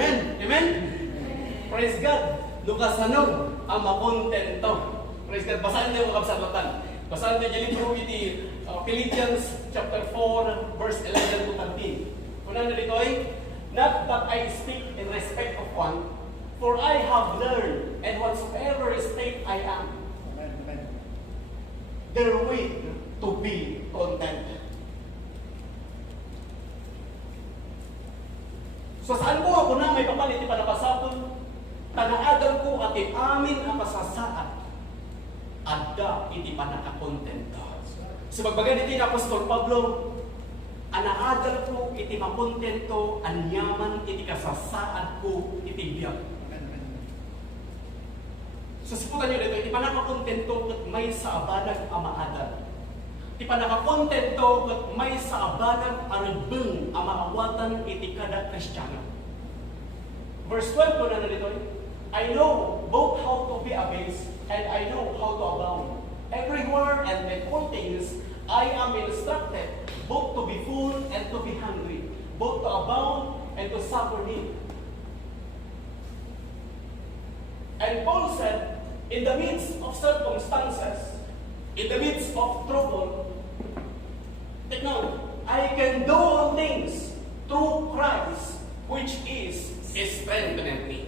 Amen? Amen? Praise God. Lukas hanog ang makontento. Praise God. Basahin niyo mga kabsalatan. Basahin niyo yung libro iti Philippians chapter 4 verse 11 to 13. Kuna na dito ay, not that I speak in respect of one, for I have learned, and whatsoever state I am, therewith to be content. So saan ko ako na may papalit pa nakasapon, tanaadal ko at amin ang kasasaad, adda iti pa nakakontento. So magbagan iti na Apostol Pablo, anaadal ko iti makontento, anyaman iti kasasaad ko iti biyag. So siputan nyo dito, iti pa nakakontento at may sa abanag amaadal. Iti pa nakakontento at may sa abanag arabeng amaawatan iti kada Kristiyano. Verse 12 ko na dito, I know both how to be abased and I know how to abound. Everywhere and in all things, I am instructed both to be full and to be hungry, both to abound and to suffer need. And Paul said, in the midst of circumstances, in the midst of trouble, take note, I can do all things through Christ, which is strengthening me.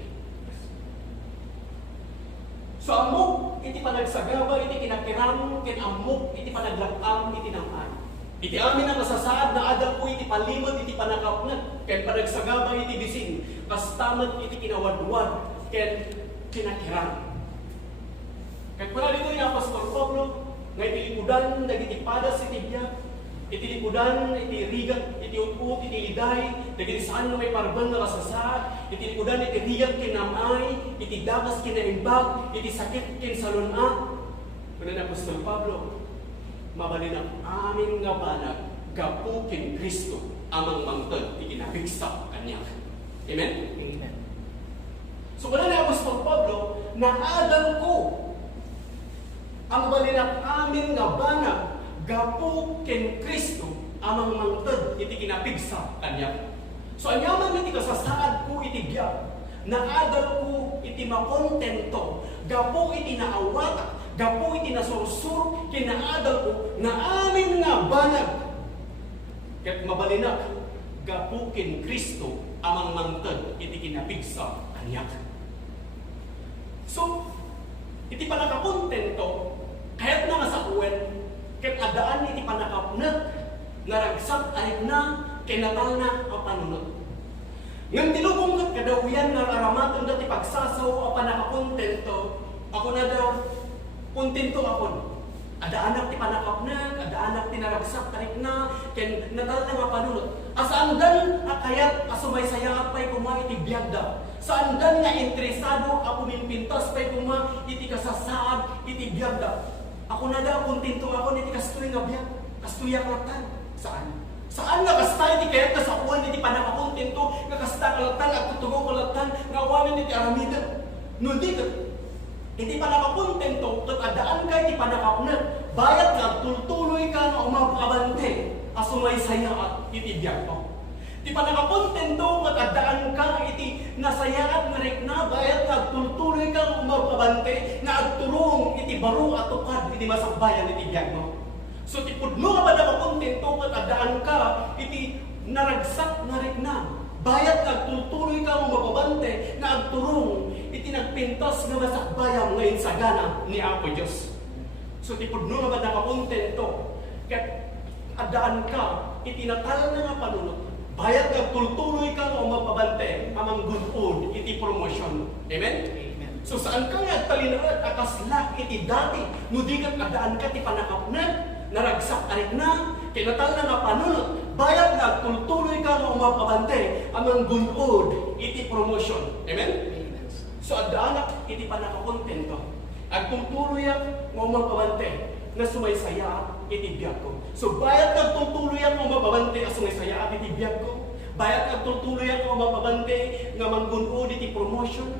So amok, iti panagsagaba, iti kinakiram, kinamok, iti panaglakam, iti naman. Iti amin ang masasaad na adal ko, iti palimod, iti panakapnat, ken panagsagaba, iti bising, kastamat, iti kinawadwad, ken kinakiram. Ket pala dito yung Apostol Pablo, nga itilipudan, nagitipadas, iti biyak, itilipudan, iti rigat, iti utut, iti liday, nagitisaan na may parban na kasasaad, itilipudan, iti rigat, kinamay, iti dagas, kinaimbag, iti sakit, kinsalunat. Kunan Apostol Pablo, mabalin ang aming nga banag, gapu kin Kristo, amang mangtod, ikinabigsa kanya. Amen? Amen. So kunan na Apostol Pablo, naadal ko, ang balin ang aming nga banag, gapu ken Kristo amang mangtod iti kinapigsa kanya. So anyaman iti kasasaad ko iti biyak, naadal ko iti makontento, gapu iti naawat, gapu iti nasursur, kinaadal ko na amin nga banag. Ket mabalinak, gapu ken Kristo amang mangtod iti kinapigsa kanya. So iti panakakontento, kahit na nga sa uwen, ket adaan iti panakapnet, naragsak arig na, kinatal na o panunod. Ngam tilubong kat kadawiyan nga aramatan dati pagsasaw o panakakontento, ako na daw, kontento ako. Adaanak ti panakapnet, adaanak ti naragsak arig na, ken natal na nga panunod. Asaan dan akayat asumay sayaat pa'y kuma iti biyagda. Saan dan nga interesado ako minpintas pa'y kuma iti kasasaad iti biyagda. Ako na daw, kontento ako niti kastoy nga biyak, kastoy aklatan. Saan? Saan nga kastay iti kayat ka sa uwan iti panakakontento, nga kasta kalatan at tutugong kalatan, nga awamin iti aramidan. No di ka, iti panakakontento, kat adaan ka iti panakapnat, bayat ka, tultuloy ka nga umababante, asumay saya at iti biyak mo. Di pa nakakontento at adaan ka iti nasayaat nga rekna, bayat ka tultuloy ka umababante na agturong iti baro at tukad iti masakbayan iti biyag mo. So tipod mo nga ba nakakontento at adaan ka iti naragsak nga rekna, bayat ka tultuloy ka umababante na agturong iti nagpintas nga masakbayan ngayon sa gana ni Apo Diyos. So tipod mo nga ba nakakontento kat adaan ka iti natal na nga panunod, bayat nga tultuloy ka o mapabante amang gunod iti promosyon. Amen? Amen. So saan ka nga talinaat akaslak iti dati, nudi ka kadaan ka ti panakapnet, naragsak arik na, kinatal na nga panunod, bayat nga tultuloy ka o mapabante amang gunod iti promosyon. Amen? Amen. So adaanak iti panakakontento, at tultuloy nga mapabante na sumaysaya iti biyag ko. So bayat kag tutuloy ako mapabante as sumaysaya iti biyag ko. Bayat kag tutuloy ako mapabante nga manggunod iti promotion.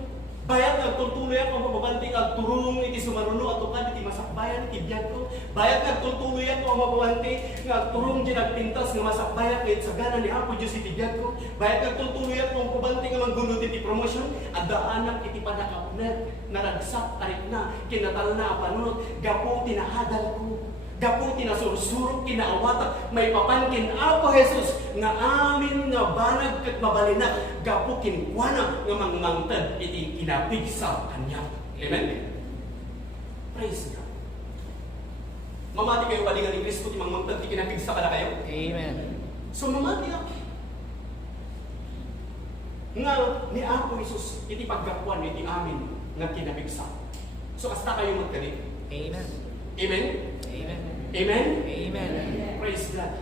Bayat nagtultuloy ako mababanti kag turong iti sumaruno at tukad iti masakbayan iti biyan ko. Bayat nagtultuloy ako mababanti nga turong di nagpintas nga masakbayan kahit sagana ni Apo Diyos iti biyan ko. Bayat nagtultuloy ako mababanti nga manggulot iti promotion at daanak iti panakapnet naragsak tarik na kinatal na panunod gapo tinahadal ko. Gapo tinasursurok kinaawata may papankin Apo Jesus nga amin nga banag ket mabalina gapo kinkuana nga mangmangted iti kinapig sa kanya. Amen. Praise God. Mamati kayo palingan ni Kristo ti mangmangted ti kinapig sa kana kayo. Amen. So mamati ako. Nga ni Apo Jesus iti paggapuan iti amin nga kinapigsa. So kasta kayo magkali. Amen. Amen. Amen. Amen? Amen. Praise God.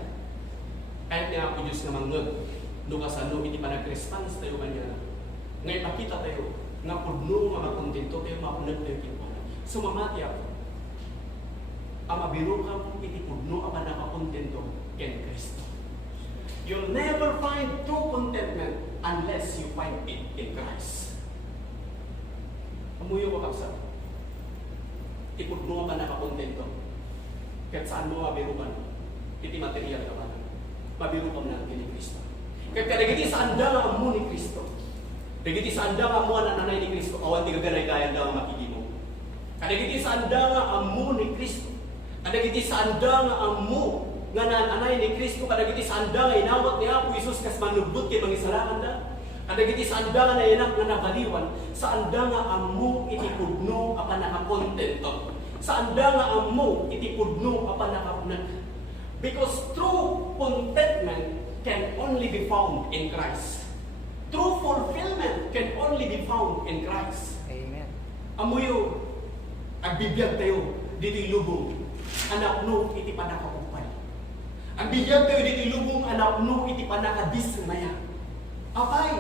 Kahit nga ako Diyos na manggod, nukas ano, hindi pa nag-response tayo kanya. Ngayon pakita tayo, nga pudno, nga makontento tayo, mapunag tayo kinuha. So mamati ako. Ang mabiro ka mo, iti pudno, ang nakakontento, ken Kristo. You'll never find true contentment unless you find it in Christ. Amuyo ko kapsa. Ipudno, ang nakakontento. Kahit saan mo mabirukan, iti material ka ba? Mabirukan natin ni Kristo. Kahit kadagiti saan da nga mo ni Kristo. Kadagiti saan da nga mo nanay ni Kristo, awan ti gaganay kaya da nga makikimo. Kadagiti saan da nga mo ni Kristo. Kadagiti saan da nga mo nga nanay ni Kristo. Kadagiti saan da nga inawat ni Apo Isus kas manubot kay mangisalakan da. Kadagiti saan da nga nayanak nga nabaliwan. Saan da nga mo iti pudno apan nakakontento. Saan da nga amo iti pudno apan nakapunan. Because true contentment can only be found in Christ. True fulfillment can only be found in Christ. Amen. Amuyo, agbibiyag tayo dito lubong, anak no iti panakakupay. Ang biyag tayo dito lubong, anak no iti panakadismaya. Apay,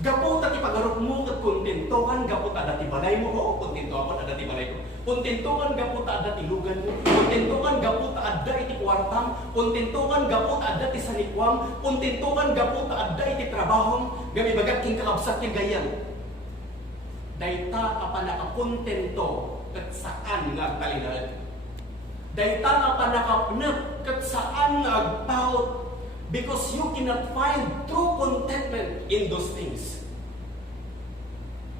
gapo ta ti pagarot mo ket kontentohan gapo ta dati balay mo o kontento ako ta dati balay ko. Kontentohan gapo ta dati lugan mo. Kontentohan gapo ta adda iti kwartam. Kontentohan gapo ta adda ti sanikwam. Kontentohan gapo ta adda iti trabaho. Gami bagat king kakabsat king gayan. Dayta apan nakakontento ket saan nga agtalinaed. Dayta apan nakapnek ket saan nga agpaut. Because you cannot find true contentment in those things.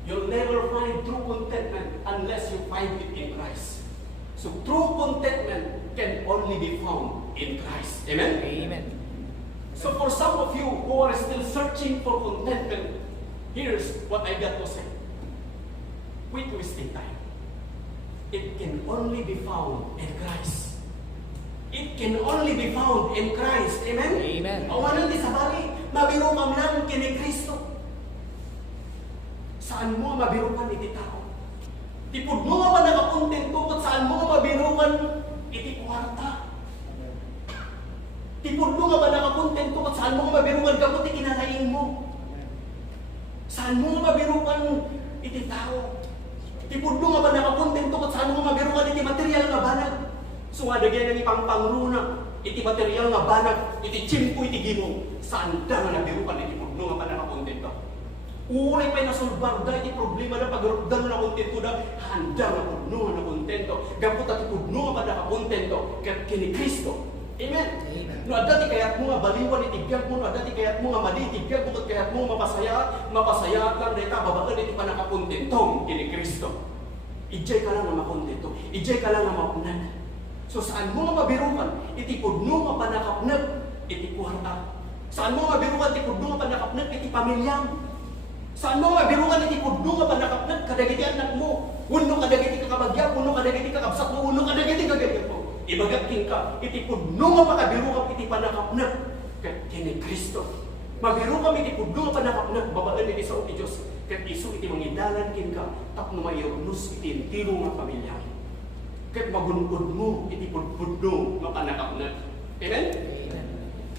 You'll never find true contentment unless you find it in Christ. So true contentment can only be found in Christ. Amen? Amen. So for some of you who are still searching for contentment, here's what I got to say. Quit wasting time. It can only be found in Christ. It can only be found in Christ. Amen? Amen. Awanan ti sabali, mabiro kam lang kini Kristo. Saan mo mabirukan iti tao? Tipod mo nga ba nakakontento at saan mo mabirukan iti kwarta? Tipod mo nga ba nakakontento at saan mo mabirukan kapot iti kinalain mo? Saan mo mabirukan iti tao? Tipod mo nga ba nakakontento at saan mo mabirukan iti material nga banag? So nga dagyan ng ipangpangruna, iti material nga banag, iti chimpo, iti gimong, saan da nga nabirukan iti pudno nga pa nakakontento? Uray pa'y nasulbar da, iti problema na pagdarupdan na kontento da, handa nga pudno nga nakontento, gapot at pudno nga pa nakakontento, kini Kristo. Amen? Amen. No, adati kayat mo nga baliwan iti biyag mo, no, adati kayat mo nga mali iti biyag mo, kayat mo mapasaya lang dito, babaan iti pa nakakontentong kini Kristo. Ijay ka lang nga makontento, ijay ka lang nga mapunan. So saan mo nga mabirukan, iti pudno nga panakapnag, iti kwarta. Saan mo nga mabirukan, iti pudno nga panakapnag, iti pamilyang. Saan mo nga mabirukan, iti pudno nga panakapnag, kadagiti anak mo. Uno kadagiti kakabagya, uno kadagiti kakabsat mo, uno kadagiti kaganyan mo. Ibagating ka, iti pudno nga makabirukan, iti panakapnag, kini Kristo. Mabirukan, iti pudno nga panakapnag, babaan iti sa uti Diyos, kat iso iti mangidalan kin ka, tapno mairunus iti tiro nga pamilya. Kat magunod mo, iti pudpudno nga panakapnag. Amen? Amen.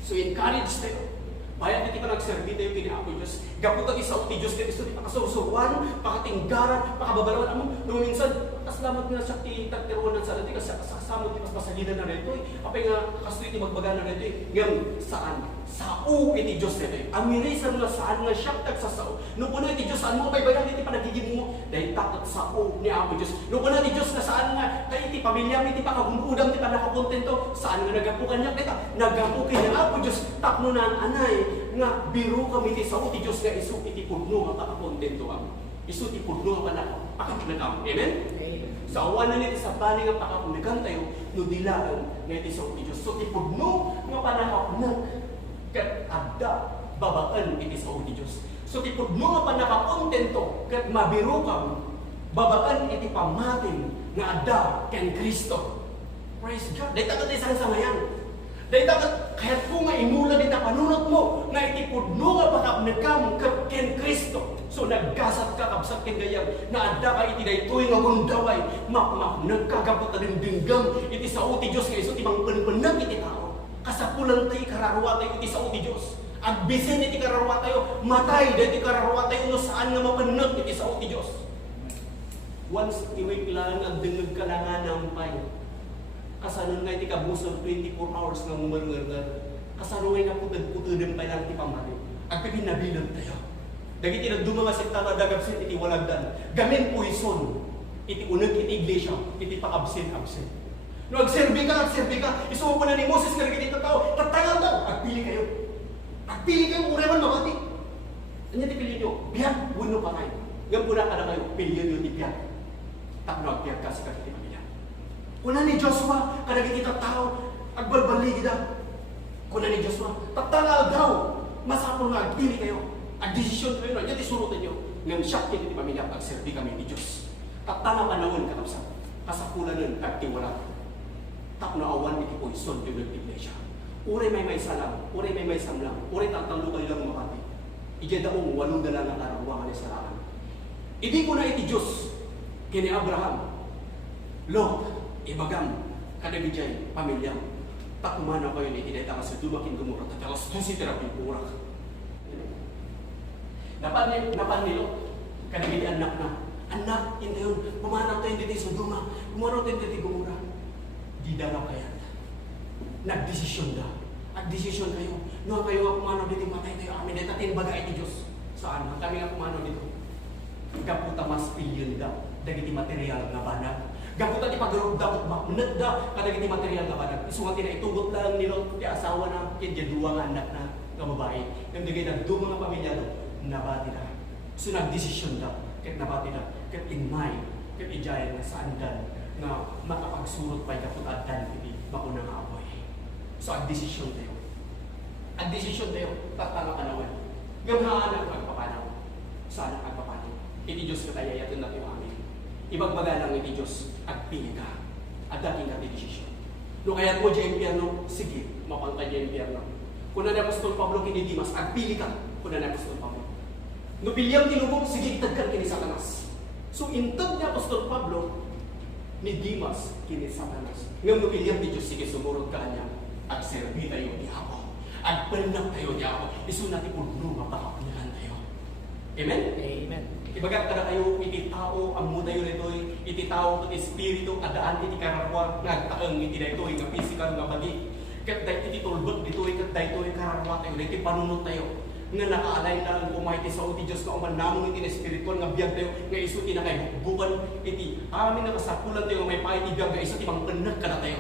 So encourage tayo. Bayan iti pa nagserbi tayo kini Apo Apo Diyos. Gaputa ti sao ti Diyos ket isu ti pakasusuwan, pakatinggaran, pakababalawan amo no minsan kasalamat nga sa ti tagtiruan sa dati kasi kasamo ti paspasagidan na dito. Apay nga kastoy ti magbagana dito. Ngem saan? Sao iti Diyos dito. Amirisan nga saan nga siya tag sa sao. No kuno iti Diyos saan mo may bayan iti panagiging mo dahil takot sao ni Apo Diyos. No kuno iti Diyos na saan nga kay iti pamilya iti pakagumudam ti panakakontento saan nga nagapukan niya kita nagapukin niya Apo Diyos tapno na ang anay nga biro kami ti sao ti Diyos nga isu iti pudno nga pakakontento am. Isu ti pudno nga pakapnagam. Amen? Sa awan na nito sa bani nga pakapnagan tayo no dilaan nga iti sao ti Diyos. So ti pudno nga panakapnag ket adda babaan iti sao ti Diyos. So ti pudno nga panakakontento ket mabiro kam babaan iti pamatin nga adda ken Kristo. Praise God. Dahil tagat isang sangayan. Dahil tagat kahit ko nga inulan ita panunot mo nga iti pudno nga pakapnagam ken Kristo. So naggasat ka kabsat ken gayam na adda ka iti daytoy nga gundaway nagkagabot na dingdinggam iti sao ti Diyos nga isu ti mangpenpenag iti tao. Kasapulan tayo kararwa tayo iti sao ti Diyos. Agbisin iti kararwa tayo matay dahil iti kararwa tayo no saan nga mapenag iti sao ti Diyos. Once iway lang ang dengeg ka na nga nampay. Kasanon nga iti kabusog 24 hours nga mumarngar. Kasano nga putudem pa lang ti pamari. Agpipin nabilang tayo. Dagiti nagduma nga sikta nga dagabsin iti walagdan. Gamin poison. Iti uneg iti iglesia. Iti pakabsin. No agserbi ka. Isumo pa na ni Moses nga nagiti tao. Tatangal daw. Agpili kayo. Ureman mamati. Anya ti pili nyo? Biyak. Wuno pa kayo. Ngampuna ka na kayo. Pilihan nyo ti biyak. Tapno agbiyak ka sa kakiti pamilya. Kuna ni Joshua, kadagiti tao, agbalbali kita. Kuna ni Joshua, tatangal daw. Masapol nga, agpili kayo. Agdesisyon kayo, nandiyan isurutan nyo. Ngam siyak iti pamilya, agserbi kami ni Diyos. Tatanga panahon kakapsa. Kasapulan nun, agtiwala. Tapno awan iti poison, yung nagtiglesia. Uray may salam, uray may samlang, uray tatalo kayo lang makati. Ije daong walong dalang ang araw, sa saraan. Idi ko na iti Diyos, kini Abraham, Lot, ibagam, kadagijay, pamilya, takumana kayo ni iti dayta kasi dumakin gumurat, at alas 12 terapi purak. Napan ni Lot, kadagijay anak na, anak, hindi yun, pumanaw tayo dito sa duma, pumanaw tayo dito gumura. Di dalaw kaya. Nagdesisyon da. Nagdesisyon kayo. No kayo nga pumanaw dito, matay tayo, amin dito, tinbaga iti Diyos. Saan? Kami nga pumanaw dito. Gaputa mas pilyon da, dagiti material nga banag. Gaputa ti pagarog da, maknet da, kadagiti material nga banag. Isungan ti na itugot lang ni Lot, ti asawa na, kaya duwa nga anak na, nga babae. Yung dagay nagduma nga pamilya do, nabati da. So nagdesisyon da, kahit nabati da, kahit inmay, kahit ijayan nga sa andan, nga makapagsurot pa'y kaputadan, hindi makuna nga apoy. So agdesisyon tayo. Agdesisyon tayo, tatanga panawan. Gamhaan ang pagpapanaw. Saan ang pagpapanaw? Iti Diyos katayayatan natin amin. Ibagbaga lang iti Diyos, agpili ka. At dating ka desisyon. No kaya po dyan impyerno, sige, mapantay dyan impyerno. Kung na Apostol Pablo kini Dimas, agpili ka. Kung na Apostol Pablo. No pilyam tinubog, sige, itagkan kini Satanas. So intag ni Apostol Pablo, ni Dimas kini Satanas. Ngam no pilyam ti Diyos, sige, sumurot ka niya. At serbi tayo di ako. At panang tayo di ako. Isu natin pulno, mapakapunyahan tayo. Amen? Amen. Ibagat kada kayo, iti tao, ang muda yun ito'y, iti tao, iti espiritu, adaan, iti kararwa, nagtaang, iti na ito'y, nga physical, nga bagi. Kat iti tulbot, ito'y, kat ito'y kararwa tayo, iti panunod tayo. Nga nakaalay na ang kumaiti sa uti Diyos, nga umanamon iti na espiritual, nga biyag tayo, nga isuti na kayo, bukan, iti, amin na kasapulan tayo, nga may paiti biyag, nga isuti, mang penag ka na tayo.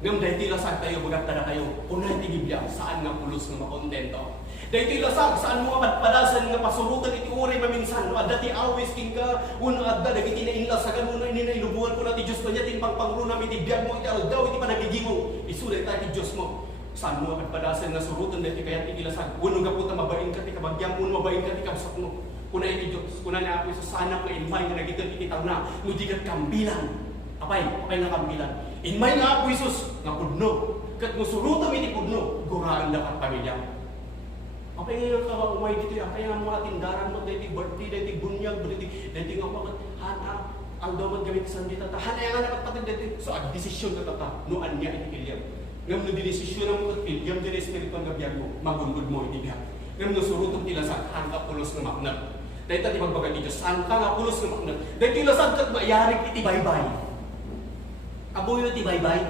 Ngam dahil tilasag tayo, bagat na kayo, unay ti Biblia, saan nga pulos nga makontento. Dahil tilasag, saan mo padasan nga pasurutan iti uri maminsan, adda ti awis king ka, una adda, dagiti na inlasagan, una inailubuhan ko na ti Diyos ko niya, tinpangpangro namin ti biyag mo, iti aldaw, iti panagigimo, isulit tayo ti Diyos mo. Saan mo padasan nga surutan, dahil kaya ti tilasag, unong kaputa mabain ka, ti kabagyang, unong mabain ka, ti kabsat mo. Kuna iti Diyos, kuna na ako sa sanak na ilmay nga nagitan iti tawna, nudigat kambilan. Apay nga kambilan. Inmay nga ako Isus, nga pudno. Kat musurutan iti pudno, guraan na kat pamilya. Apay nga umay dito, apay nga mga tindaran mo, dahil birthday, dahil bunyag, dahil nga mga hana, ang daw gamit sa dita, hana nga nakatpatid dahil. So, ang desisyon na tata, noan niya iti pilyam. Ngam no dinesisyon mo kat pilyam, dahil espiritual nga biyag mo, magundod mo iti biyag. Ngam nusurutong tilasag hangka pulos ng maknag. Dahil tati magbaga ni Diyos, hangka nga pulos ng maknag. Dahil tilasag kat maayarig iti baybay. Aboy iti baybay.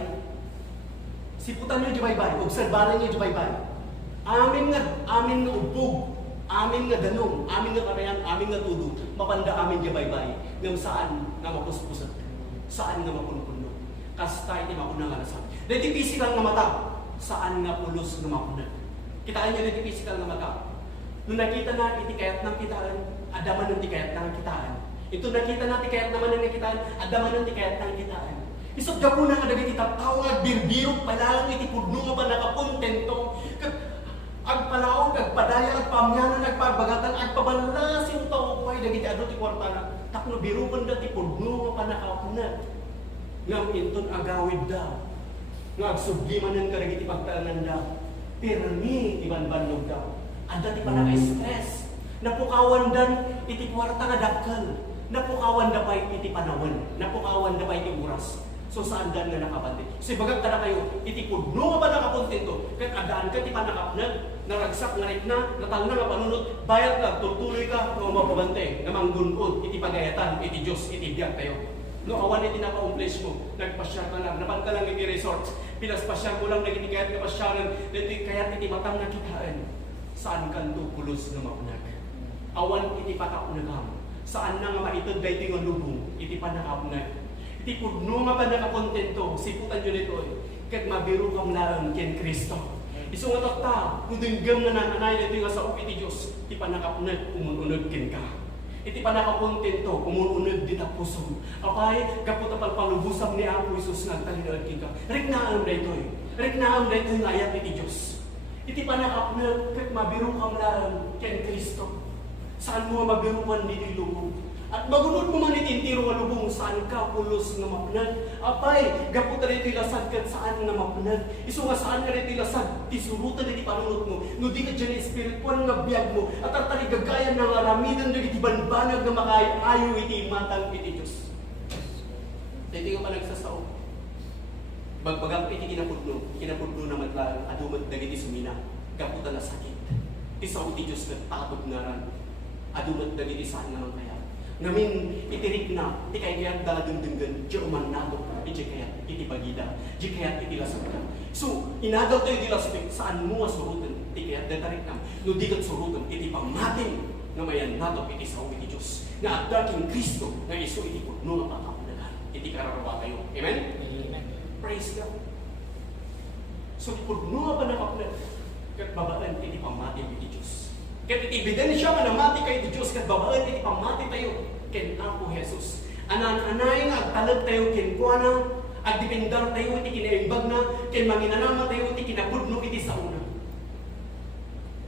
Siputan nyo di baybay. Obserbaran nyo di baybay. Amin nga ubog. Amin nga danong. Amin nga karayan. Amin nga tudo. Mapanda amin di baybay. Ngam saan nga mapuspusat. Saan nga mapunpuno. Kasta iti makuna nga nasab. Dahil iti physical nga mata. Saan nga pulos nga makunag. Kitaan nyo iti physical nga mata. Nung nakita na iti kayat ng kitaan, adaman ng tikayat ng kitaan. Ito nakita na tikayat naman ng kitaan, adaman ng tikayat ng kitaan. Isot ka po na kadagit itap tawag, birbirok, palalang iti pudno nga pa nakakontento. Agpalaog, agpadaya, agpamyanan, agpabagatan, agpabalas yung tao ko ay dagiti adot ti kwartana. Tapno birukan da ti pudno nga pa nakapunat. Ngam inton agawid da. Nga agsubgimanan ka dagiti pagtaanan da. Pirmi iban-banlog da. Ada ti pa naka-stress. Napukawan dan iti kwarta nga dakkel. Napukawan da pa iti panawan. Napukawan da pa iti oras. So saan dan nga nakabante? So bagag ka na kayo, iti pudno nga ba nakakontento? Kahit adaan ka, ti pa nakapnag, naragsak nga rin na, natal na nga panunod, bayat ka, tutuloy ka, nga mapabante, nga manggunod, iti pagayatan, iti Diyos, iti biyag tayo. No, awan iti naka-umplace mo, nagpasyar ka lang, napan ka lang iti resorts, pinaspasyar mo lang, nagiti kayat nga pasyaran, kayat iti matang nakitaan. Saan kan tukulos nga mapunag? Awan iti pakapunagam. Saan na nga maitod da iti nga lubong, iti pa nakapunag. Iti pudno nga pa nakakontento, siputan nyo nito eh. Kahit mabiru kam lang ken Kristo. Iso nga takta, kudinggam nga nananay nito nga sa iti Diyos, iti pa nakapunag, umununod ken ka. Iti pa nakakontento, umununod di tapusom. Apay, kaputa palpalubusam ni Apo Isus nga talinood ken ka. Riknaam na ito eh. Riknaam na ito yung ayat iti Diyos. Iti pa nakapunag, kahit mabiru kam lang ken Kristo. Saan mo mabiruan dito lubong? At magunod mo man itintiro nga lubong, saan ka pulos nga mapunag? Apay, gapu ta rito ilasad kat saan nga mapunag? Iso nga saan ka rito ilasad, tisurutan iti panunod mo. No di ka dyan espiritual nga biyag mo, at tartali gagayan ng aramidan na iti banbanag na makaayo iti matang iti Diyos. Dito nga pa nagsasao. Bagbagang iti kinapudno na matlaan, adumat na iti sumina, gapu ta na sakit. Isaw iti Diyos na tatog ngaran, adumat na iti saan naman kaya. Namin itirik na, iti kaya daladundunggan, di umanado, iti kaya iti pagida, di kaya iti lasag ka. So, inagaw tayo di lasag, saan mo nga surutan, iti kaya datarik na, no di kat surutan, iti pamating, na mayan nato iti sao iti Diyos, na adaking Kristo, na iso iti pudno nga pakapunagan, iti kararawa kayo. Amen? Amen. Praise God. So, pudno nga pa nakapunagan, kat babaan iti pamating iti Diyos. Kat iti ebidensya nga namati kayo iti Diyos, kat babaan iti pamati tayo, ken Apo Jesus. Anan-anay nga agtalag tayo ken kuana, agdipindar tayo iti kinaimbag na, ken manginanama tayo iti kinapudno iti sauna.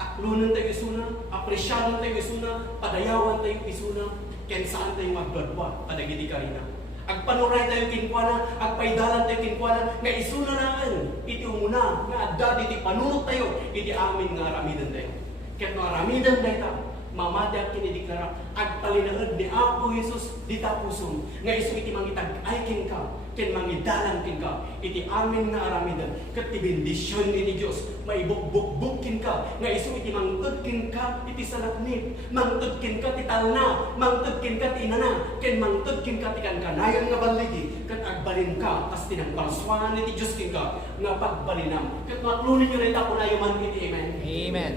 Aklunan tayo isuna, apresyanan tayo isuna, padayawan tayo isuna, ken saan tayo magdadwa, padagiti karina. Agpanuray tayo ken kuana, agpaidalan tayo ken kuana, nga isuna naan, iti umuna, nga adda iti panunot tayo, iti amin nga aramidan tayo. Ket no aramidan dayta, mamati at kinideklara, agpalinaod ni Apo Jesus di tapusom, nga iso iti mangitag ay ken ka, ken mangidalan ken ka, iti amin nga aramidan, ket ti bendisyon ni Dios, maibukbukbuk ken ka, nga iso iti mangted ken ka, iti salaknit, mangted ken ka ti talna, mangted ken ka ti inana, ken mangted ken ka ti kankanayon nga baligi, ket agbalin ka, kas tinangbalswangan ni Dios ken ka, nga pagbalinam, ket maklunin nyo rin ako na yuman iti amen. Amen.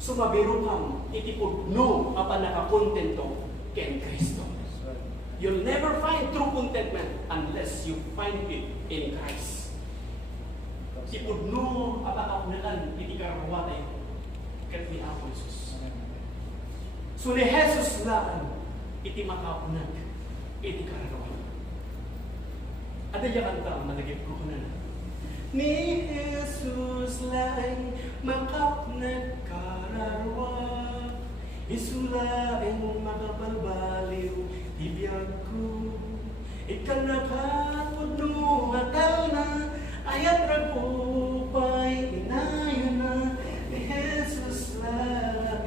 So mabiro kang itipudno apa nakakontento ken Kristo. You'll never find true contentment unless you find it in Christ. Ipudno apa kapunakan iti karuwa tayo ket ni Apo Jesus. So ni Jesus lang iti makapunag iti karuwa. Ada ya kanta malagip ko na. Ni Jesus lang makapnag kararwa, isulaing makapalbaliw tibiyag ko. Ikan nakapudno matal na, ayat ragupay inayon na. Ni Jesus lang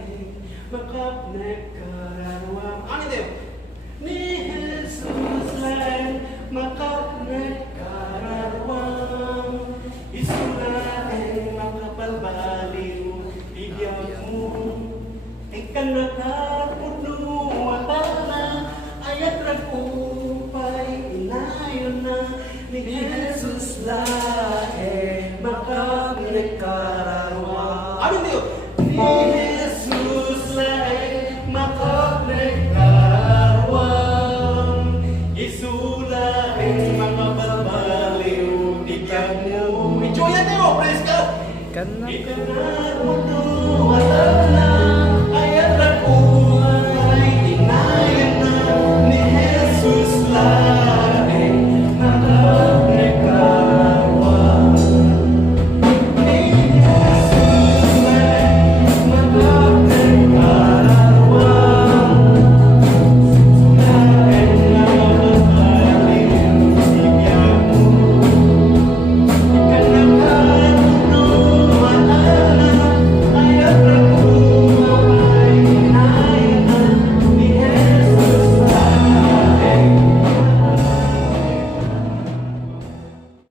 makapnag kararwa. Ano ito? Ni Jesus lang makapnag kararwa, isulaing makapalbaliw tibiyag mo. kan naka